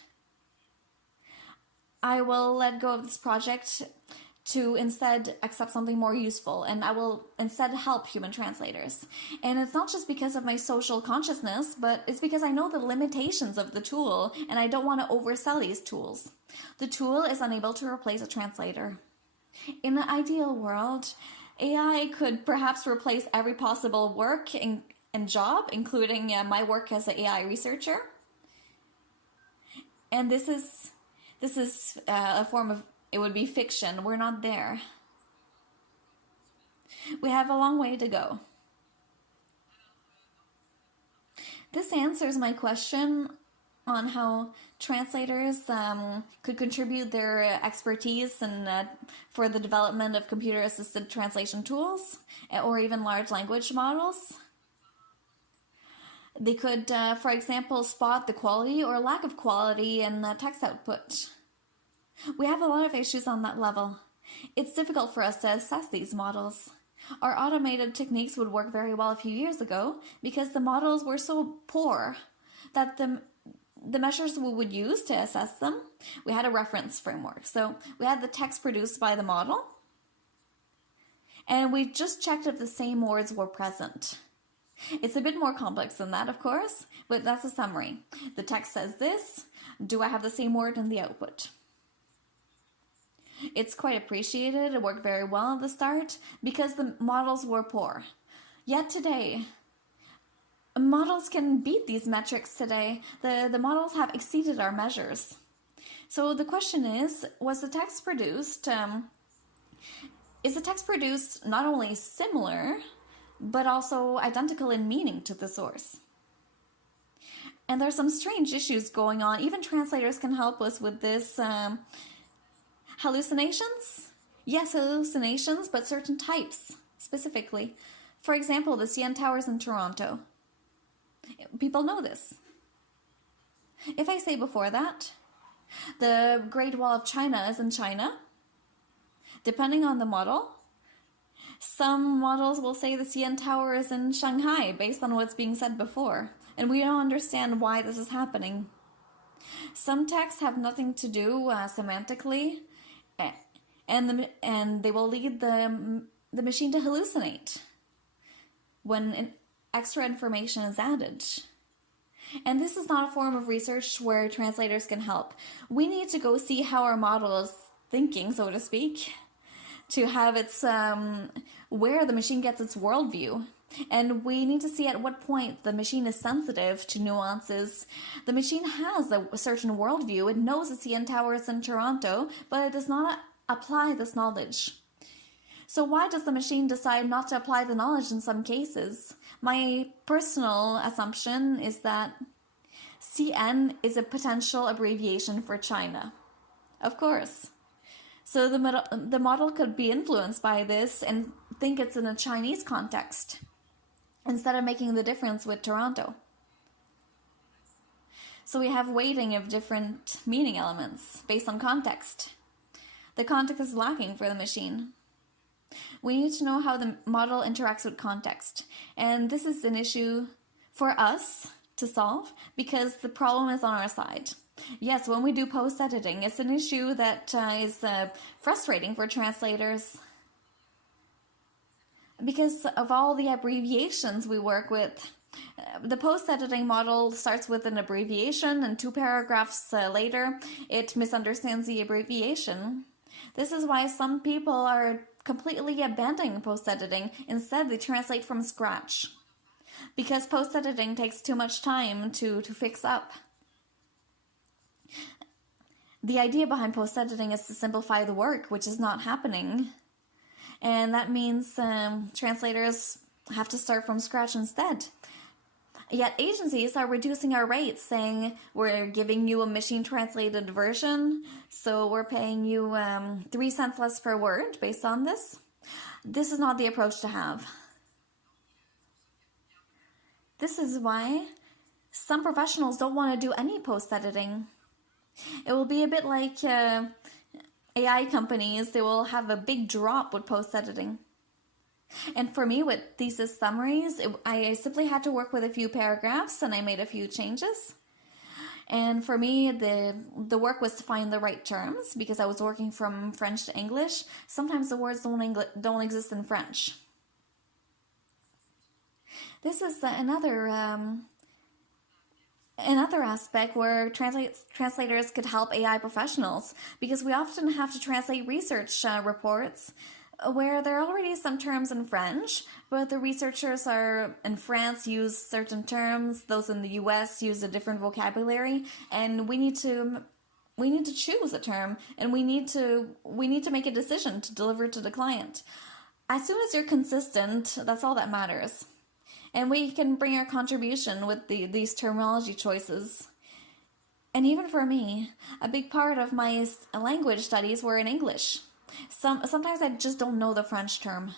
I will let go of this project to instead accept something more useful, and I will instead help human translators. And it's not just because of my social consciousness, but it's because I know the limitations of the tool, and I don't want to oversell these tools. The tool is unable to replace a translator. In the ideal world, AI could perhaps replace every possible work and job, including my work as an AI researcher. And this is a form of, it would be fiction. We're not there. We have a long way to go. This answers my question, on how translators could contribute their expertise for the development of computer-assisted translation tools or even large language models. They could, for example, spot the quality or lack of quality in the text output. We have a lot of issues on that level. It's difficult for us to assess these models. Our automated techniques would work very well a few years ago because the models were so poor that the measures we would use to assess them, we had a reference framework. So we had the text produced by the model, and we just checked if the same words were present. It's a bit more complex than that, of course, but that's a summary. The text says this. Do I have the same word in the output? It's quite appreciated. It worked very well at the start because the models were poor. Yet today, models can beat these metrics today. The models have exceeded our measures. So the question is, was the text produced, is the text produced not only similar, but also identical in meaning to the source? And there's some strange issues going on. Even translators can help us with this. Hallucinations? Yes, hallucinations, but certain types, specifically. For example, the CN Towers in Toronto. People know this. If I say before that, the Great Wall of China is in China, depending on the model, some models will say the CN Tower is in Shanghai based on what's being said before, and we don't understand why this is happening. Some texts have nothing to do semantically, and they will lead the machine to hallucinate when extra information is added. And this is not a form of research where translators can help. We need to go see how our model is thinking, so to speak, to have its, where the machine gets its worldview. And we need to see at what point the machine is sensitive to nuances. The machine has a certain worldview. It knows the CN Tower is in Toronto, but it does not apply this knowledge. So why does the machine decide not to apply the knowledge in some cases? My personal assumption is that CN is a potential abbreviation for China. Of course. So the model could be influenced by this and think it's in a Chinese context, instead of making the difference with Toronto. So we have weighting of different meaning elements based on context. The context is lacking for the machine. We need to know how the model interacts with context. And this is an issue for us to solve because the problem is on our side. Yes, when we do post-editing, it's an issue that is frustrating for translators because of all the abbreviations we work with. The post-editing model starts with an abbreviation, and 2 paragraphs later, it misunderstands the abbreviation. This is why some people are completely abandoning post-editing. Instead, they translate from scratch, because post-editing takes too much time to fix up. The idea behind post-editing is to simplify the work, which is not happening. And that means translators have to start from scratch instead. Yet agencies are reducing our rates, saying we're giving you a machine-translated version, so we're paying you 3 cents less per word based on this. This is not the approach to have. This is why some professionals don't want to do any post-editing. It will be a bit like AI companies. They will have a big drop with post-editing. And for me, with thesis summaries, I simply had to work with a few paragraphs and I made a few changes. And for me, the work was to find the right terms because I was working from French to English. Sometimes the words don't exist in French. This is another aspect where translators could help AI professionals, because we often have to translate research reports where there are already some terms in French, but the researchers in France use certain terms, those in the US use a different vocabulary, and we need to choose a term, and we need to make a decision to deliver to the client. As soon as you're consistent, that's all that matters. And we can bring our contribution with these terminology choices. And even for me, a big part of my language studies were in English. Sometimes I just don't know the French term.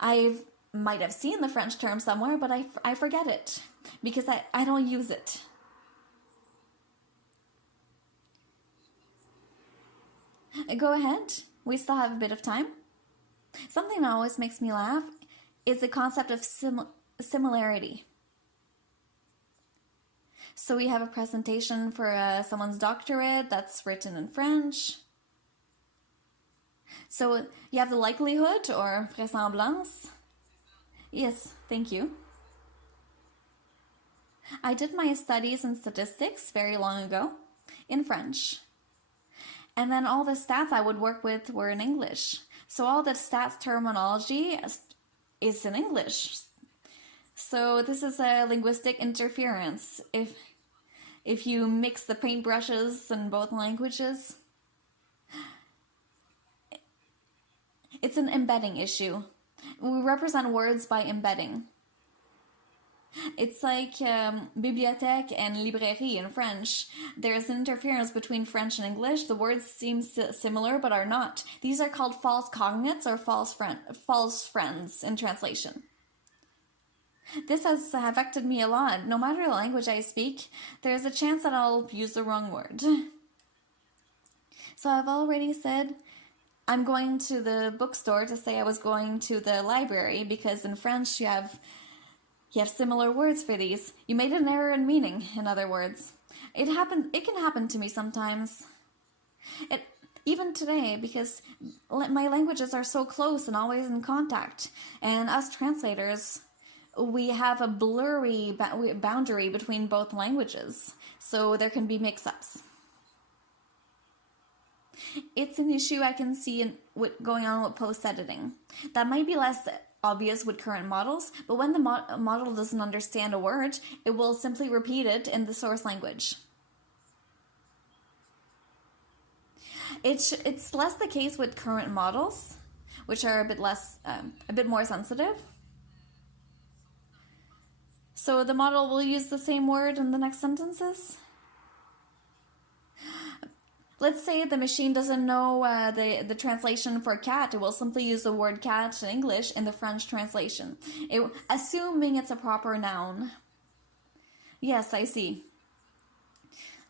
I might have seen the French term somewhere, but I forget it because I don't use it. Go ahead. We still have a bit of time. Something that always makes me laugh is the concept of similarity. So we have a presentation for someone's doctorate that's written in French. So you have the likelihood or vraisemblance. Yes, thank you. I did my studies in statistics very long ago in French. And then all the stats I would work with were in English. So all the stats terminology is in English. So this is a linguistic interference. If you mix the paintbrushes in both languages, it's an embedding issue. We represent words by embedding. It's like bibliothèque and librairie in French. There's an interference between French and English. The words seem similar but are not. These are called false cognates or false friends in translation. This has affected me a lot. No matter the language I speak, there's a chance that I'll use the wrong word. So I've already said I'm going to the bookstore to say I was going to the library because in French you have similar words for these. You made an error in meaning, in other words. It can happen to me sometimes. Even today, because my languages are so close and always in contact. And us translators, we have a blurry boundary between both languages. So there can be mix-ups. It's an issue I can see going on with post-editing. That might be less obvious with current models, but when the model doesn't understand a word, it will simply repeat it in the source language. It's less the case with current models, which are a bit more sensitive. So the model will use the same word in the next sentences. Let's say the machine doesn't know the translation for cat. It will simply use the word cat in English in the French translation, assuming it's a proper noun. Yes, I see.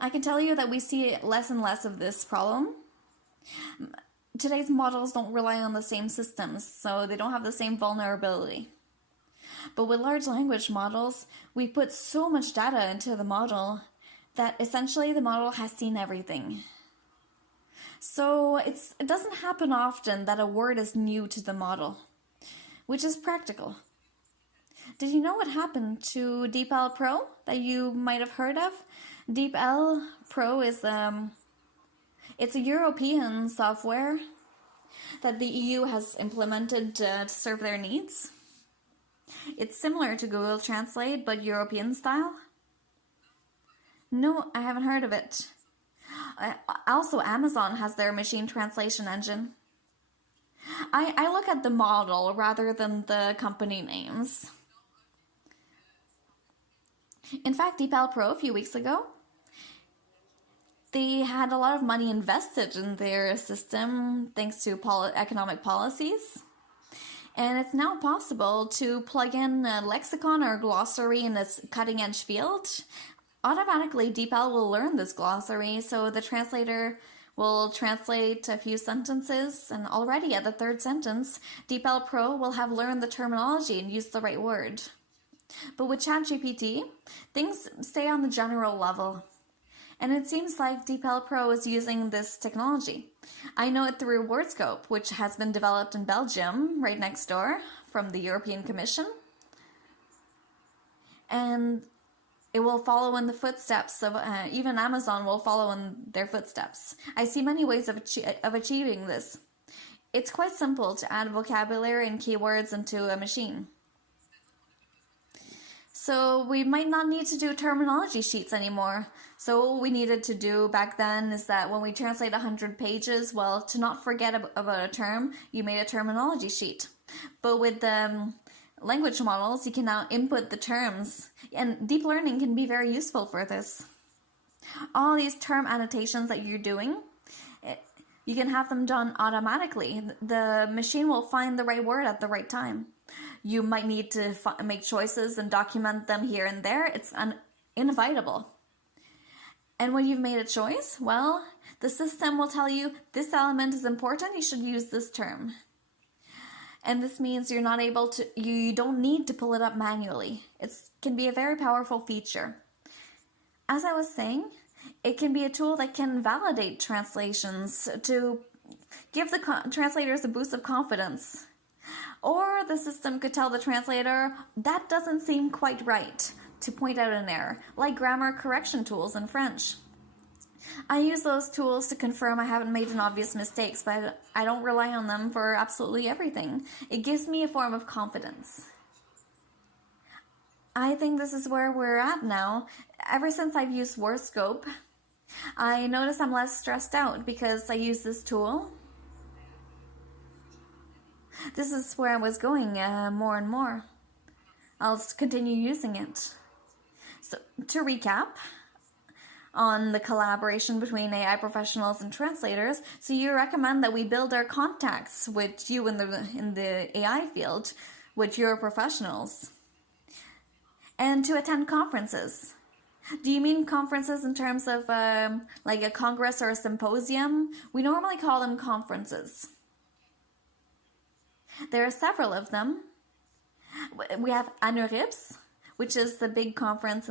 I can tell you that we see less and less of this problem. Today's models don't rely on the same systems, so they don't have the same vulnerability. But with large language models, we put so much data into the model that essentially the model has seen everything. So it doesn't happen often that a word is new to the model, which is practical. Did you know what happened to DeepL Pro that you might have heard of? DeepL Pro is it's a European software that the EU has implemented to serve their needs. It's similar to Google Translate, but European style. No, I haven't heard of it. Also, Amazon has their machine translation engine. I look at the model rather than the company names. In fact, DeepL Pro a few weeks ago, they had a lot of money invested in their system thanks to economic policies. And it's now possible to plug in a lexicon or glossary in this cutting-edge field. Automatically, DeepL will learn this glossary, so the translator will translate a few sentences, and already at the third sentence, DeepL Pro will have learned the terminology and used the right word. But with ChatGPT, things stay on the general level. And it seems like DeepL Pro is using this technology. I know it through WordScope, which has been developed in Belgium, right next door, from the European Commission. And it will follow in the footsteps of, even Amazon will follow in their footsteps. I see many ways of achieving this. It's quite simple to add vocabulary and keywords into a machine. So we might not need to do terminology sheets anymore. So what we needed to do back then is that when we translate 100 pages, well, to not forget about a term, you made a terminology sheet. But with the language models, you can now input the terms, and deep learning can be very useful for this. All these term annotations that you're doing, you can have them done automatically. The machine will find the right word at the right time. You might need to make choices and document them here and there. It's inevitable. And when you've made a choice, well, the system will tell you this element is important, you should use this term. And this means you don't need to pull it up manually. It can be a very powerful feature. As I was saying, it can be a tool that can validate translations to give the translators a boost of confidence. Or the system could tell the translator, that doesn't seem quite right, to point out an error, like grammar correction tools in French. I use those tools to confirm I haven't made an obvious mistakes, but I don't rely on them for absolutely everything. It gives me a form of confidence. I think this is where we're at now. Ever since I've used WordScope, I notice I'm less stressed out because I use this tool. This is where I was going more and more. I'll continue using it. So, to recap on the collaboration between AI professionals and translators, so you recommend that we build our contacts with you in the AI field, with your professionals, and to attend conferences. Do you mean conferences in terms of like a congress or a symposium? We normally call them conferences. There are several of them. We have ANURIPS, which is the big conference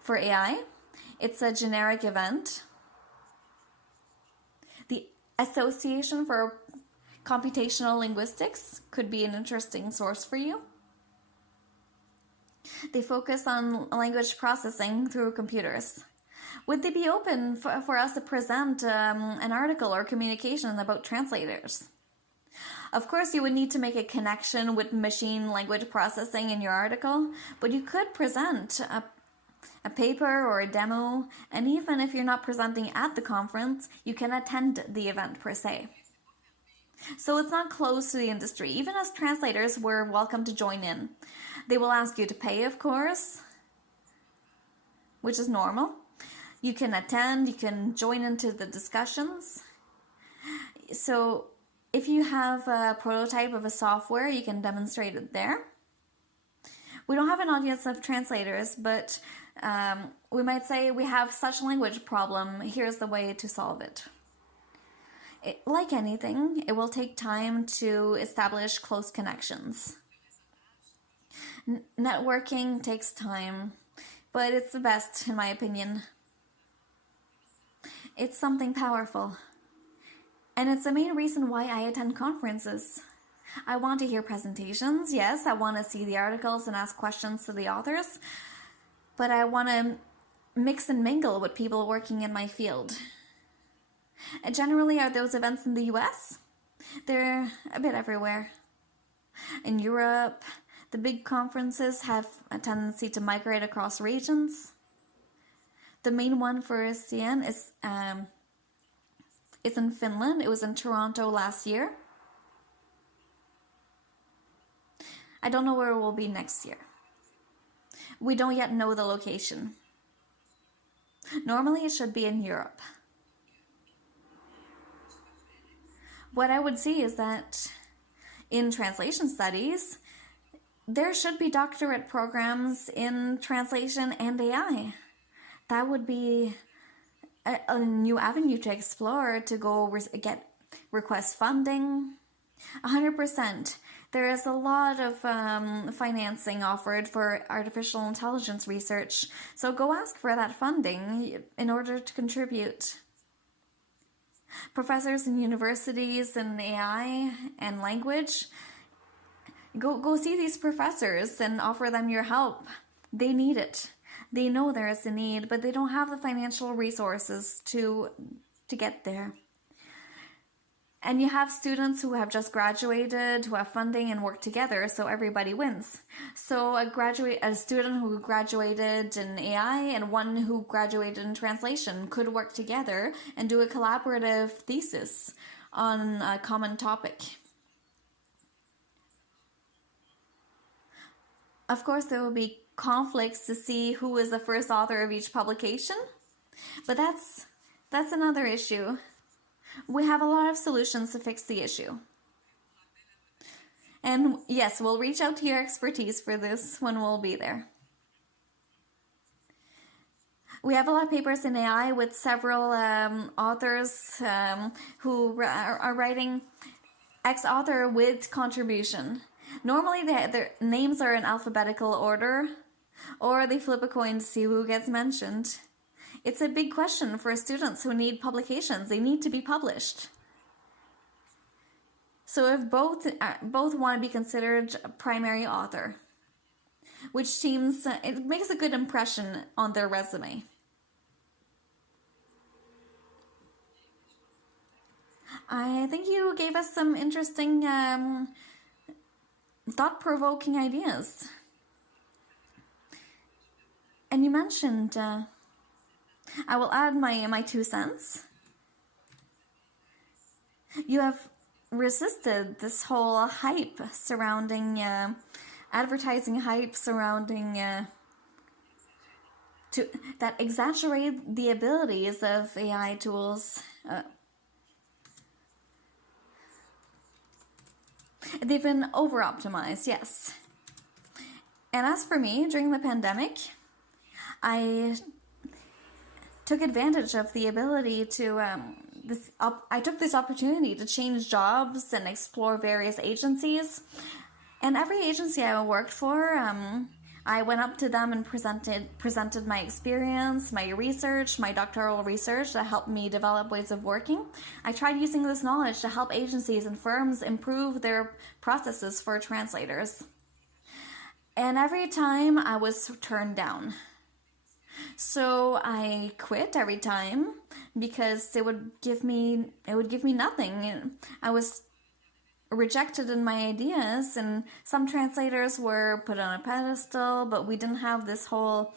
for AI. It's a generic event. The Association for Computational Linguistics could be an interesting source for you. They focus on language processing through computers. Would they be open for us to present an article or communication about translators? Of course, you would need to make a connection with machine language processing in your article, but you could present a paper or a demo, and even if you're not presenting at the conference, you can attend the event per se. So it's not closed to the industry. Even as translators, we're welcome to join in. They will ask you to pay, of course, which is normal. You can attend, you can join into the discussions. So if you have a prototype of a software, you can demonstrate it there. We don't have an audience of translators, but we might say we have such language problem, here's the way to solve it. Like anything, it will take time to establish close connections. Networking takes time, but it's the best in my opinion. It's something powerful. And it's the main reason why I attend conferences. I want to hear presentations, yes, I want to see the articles and ask questions to the authors, but I want to mix and mingle with people working in my field. And generally, are those events in the US? They're a bit everywhere. In Europe, the big conferences have a tendency to migrate across regions. The main one for CN is it's in Finland. It was in Toronto last year. I don't know where it will be next year. We don't yet know the location. Normally it should be in Europe. What I would see is that in translation studies, there should be doctorate programs in translation and AI. That would be a new avenue to explore, to go request funding. 100%. There is a lot of financing offered for artificial intelligence research, so go ask for that funding in order to contribute. Professors in universities in AI and language, go see these professors and offer them your help. They need it. They know there is a need, but they don't have the financial resources to get there. And you have students who have just graduated, who have funding and work together, so everybody wins. So a student who graduated in AI and one who graduated in translation could work together and do a collaborative thesis on a common topic. Of course, there will be conflicts to see who is the first author of each publication. But that's another issue. We have a lot of solutions to fix the issue. And yes, we'll reach out to your expertise for this when we'll be there. We have a lot of papers in AI with several authors who are writing ex-author with contribution. Normally their names are in alphabetical order, or they flip a coin to see who gets mentioned. It's a big question for students who need publications. They need to be published. So if both want to be considered a primary author, which seems, it makes a good impression on their resume. I think you gave us some interesting, thought-provoking ideas. And you mentioned, I will add my 2 cents. You have resisted this whole hype surrounding, advertising hype surrounding, that exaggerate the abilities of AI tools. They've been over-optimized, yes. And as for me, during the pandemic, I took advantage of the ability to, I took this opportunity to change jobs and explore various agencies. And every agency I worked for, I went up to them and presented my experience, my research, my doctoral research that helped me develop ways of working. I tried using this knowledge to help agencies and firms improve their processes for translators. And every time I was turned down. So I quit every time because it would give me nothing. I was rejected in my ideas, and some translators were put on a pedestal, but we didn't have this whole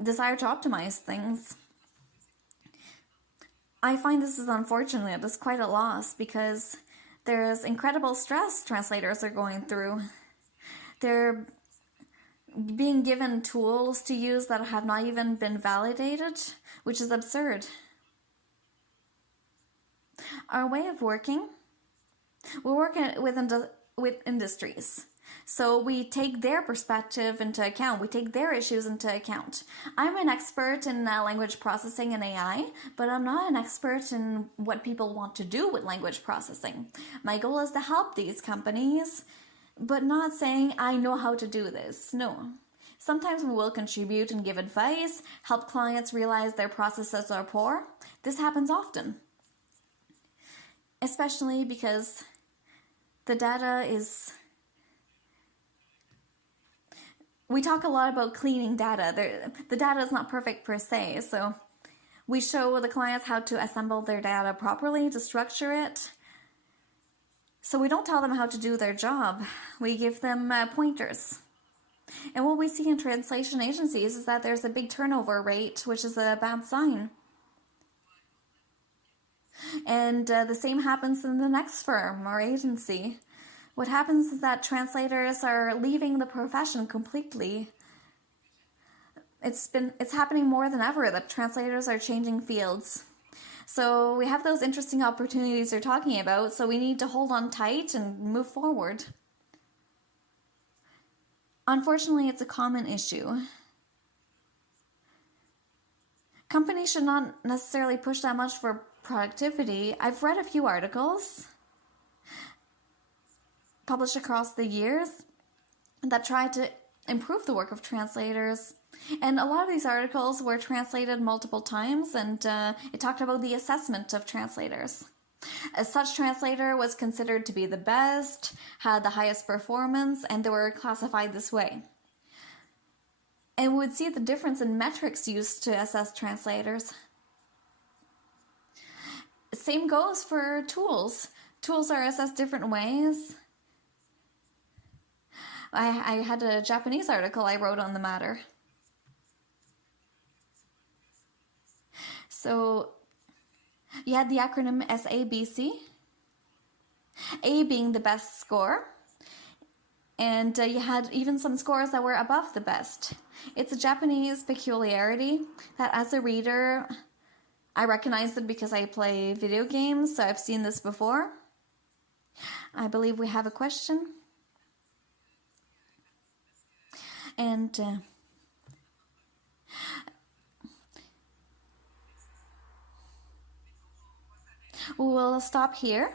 desire to optimize things. I find this is unfortunate. It's quite a loss because there's incredible stress translators are going through. They're being given tools to use that have not even been validated, which is absurd. Our way of working, we work with industries. So we take their perspective into account. We take their issues into account. I'm an expert in language processing and AI, but I'm not an expert in what people want to do with language processing. My goal is to help these companies, but not saying I know how to do this. No. Sometimes we will contribute and give advice, help clients realize their processes are poor. This happens often, especially because the data is... We talk a lot about cleaning data. The data is not perfect per se, so we show the clients how to assemble their data properly, to structure it. So we don't tell them how to do their job. We give them pointers. And what we see in translation agencies is that there's a big turnover rate, which is a bad sign. And the same happens in the next firm or agency. What happens is that translators are leaving the profession completely. It's happening more than ever that translators are changing fields. So we have those interesting opportunities you're talking about, so we need to hold on tight and move forward. Unfortunately, it's a common issue. Companies should not necessarily push that much for productivity. I've read a few articles published across the years that try to improve the work of translators. And a lot of these articles were translated multiple times, and it talked about the assessment of translators. A such translator was considered to be the best, had the highest performance, and they were classified this way. And we would see the difference in metrics used to assess translators. Same goes for tools. Tools are assessed different ways. I had a Japanese article I wrote on the matter. So you had the acronym SABC, A being the best score. And you had even some scores that were above the best. It's a Japanese peculiarity that as a reader, I recognize it because I play video games, so I've seen this before. I believe we have a question. And we will stop here.